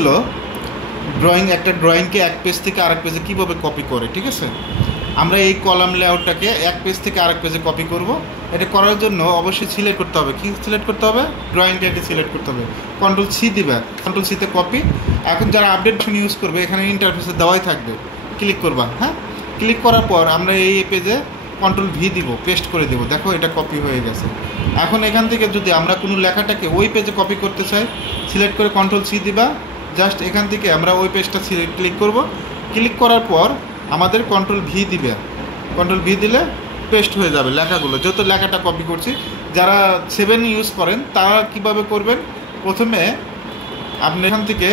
হলো একটা ড্রয়িংকে এক পেজ থেকে আরেক পেজে কীভাবে কপি করে, ঠিক আছে। আমরা এই কলাম লেআউটটাকে এক পেজ থেকে আরেক পেজে কপি করব। এটা করার জন্য অবশ্যই সিলেক্ট করতে হবে। কি সিলেক্ট করতে হবে? ড্রয়িংটাকে সিলেক্ট করতে হবে। কন্ট্রোল সি দিবে, কন্ট্রোল সিতে কপি। এখন যারা আপডেট ইউজ করবে এখানে ইন্টারফেসে দেওয়াই থাকবে, ক্লিক করবা। হ্যাঁ, ক্লিক করার পর আমরা এই পেজে কন্ট্রোল ভি দিব, পেস্ট করে দেবো। দেখো এটা কপি হয়ে গেছে। এখন এখান থেকে যদি আমরা কোনো লেখাটাকে ওই পেজে কপি করতে চাই, সিলেক্ট করে কন্ট্রোল সি দিবা। জাস্ট এখান থেকে আমরা ওই পেজটা ক্লিক করব। ক্লিক করার পর আমাদের কন্ট্রোল ভি দিবে। কন্ট্রোল ভি দিলে পেস্ট হয়ে যাবে লেখাগুলো, যত লেখাটা কপি করছি। যারা 7 ইউজ করেন তারা কিভাবে করবেন? প্রথমে আপনি এখান থেকে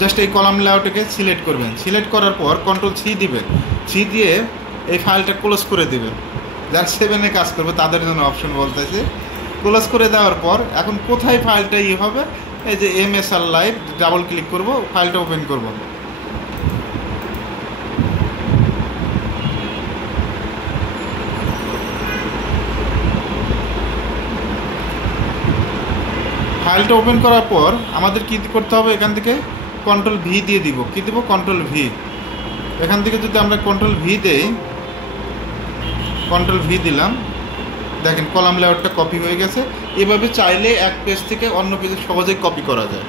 জাস্ট এই কলাম লেআউটটাকে সিলেক্ট করবেন। সিলেক্ট করার পর কন্ট্রোল সি দিবেন। সি দিয়ে এই ফাইলটা ক্লোজ করে দেবেন। যারা 7-এ কাজ করবে তাদের জন্য অপশন বলতেছি। ক্লোজ করে দেওয়ার পর এখন কোথায় ফাইলটা হবে? এই যে MSR লাইভ, ডাবল ক্লিক করব, ফাইলটা ওপেন করব। ফাইলটা ওপেন করার পর আমাদের কী করতে হবে? এখান থেকে কন্ট্রোল ভি দিয়ে দিব। কী দেবো? Control V. এখান থেকে যদি আমরা কন্ট্রোল ভি দেই, কন্ট্রোল ভি দিলাম, দেখেন কলাম লেআউটটা কপি হয়ে গেছে। এভাবে চাইলে এক পেজ থেকে অন্য পেজে সহজেই কপি করা যায়।